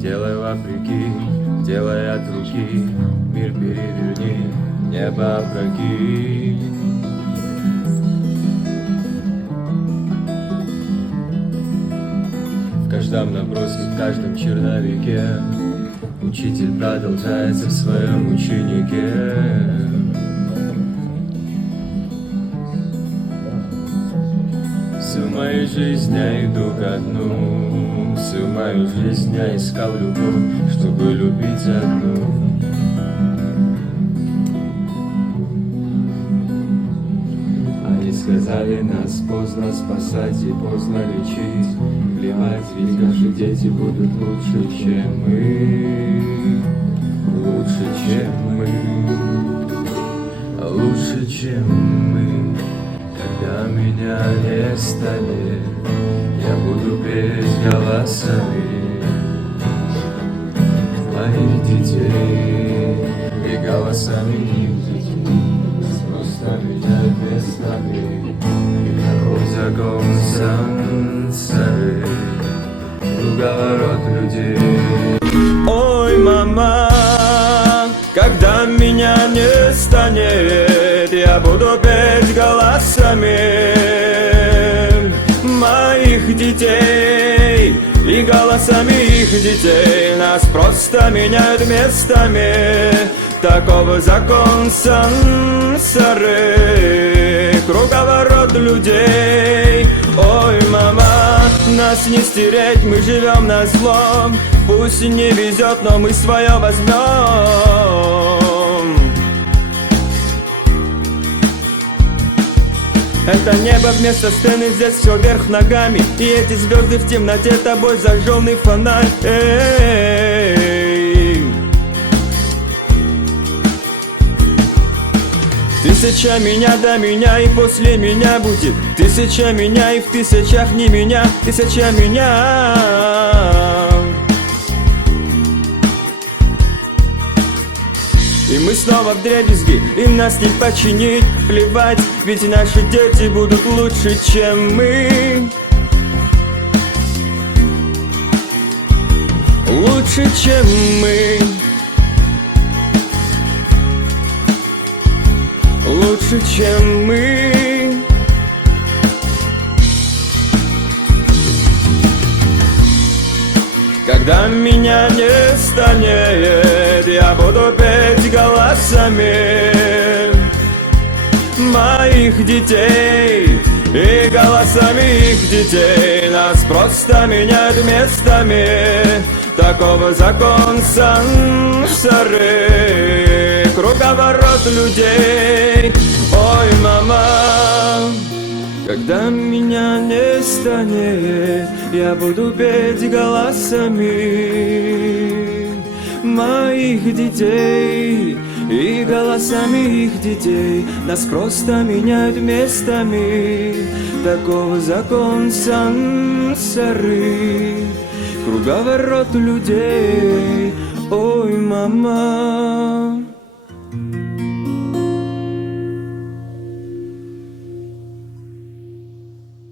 делай вопреки, делай от руки, мир переверни, небо опрокинь. В каждом наброске, в каждом черновике учитель продолжается в своем ученике. Всю мою жизнь я иду ко дну, всю мою жизнь я искал любовь, чтобы любить одну. Они сказали, нас поздно спасать и поздно лечить. Плевать, ведь наши дети будут лучше, чем мы. Лучше, чем мы. Лучше, чем мы. Когда меня не станет, я буду петь голосами моих детей и голосами их детей. Просто меняют местами, таков закон сансары, круговорот людей. Ой, мама, когда меня не станет, я буду петь голосами моих детей и голосами их детей. Нас просто меняют местами, таков закон сансары, круговорот людей. Ой, мама, нас не стереть, мы живем на зло. Пусть не везет, но мы свое возьмем. Это небо вместо сцены, здесь все вверх ногами. И эти звезды в темноте, тобой зажженный фонарь. Эй. Тысяча меня до меня и после меня будет. Тысяча меня и в тысячах не меня. Тысяча меня. И мы снова вдребезги, и нас не починить. Плевать, ведь наши дети будут лучше, чем мы. Лучше, чем мы. Лучше, чем мы. Когда меня не станет, я буду петь голосами моих детей и голосами их детей. Нас просто меняют местами, таков закон сансары, круговорот людей. Ой, мама, когда меня не станет, я буду петь голосами моих детей и голосами их детей. Нас просто меняют местами, таков закон сансары, круговорот людей. Ой, мама.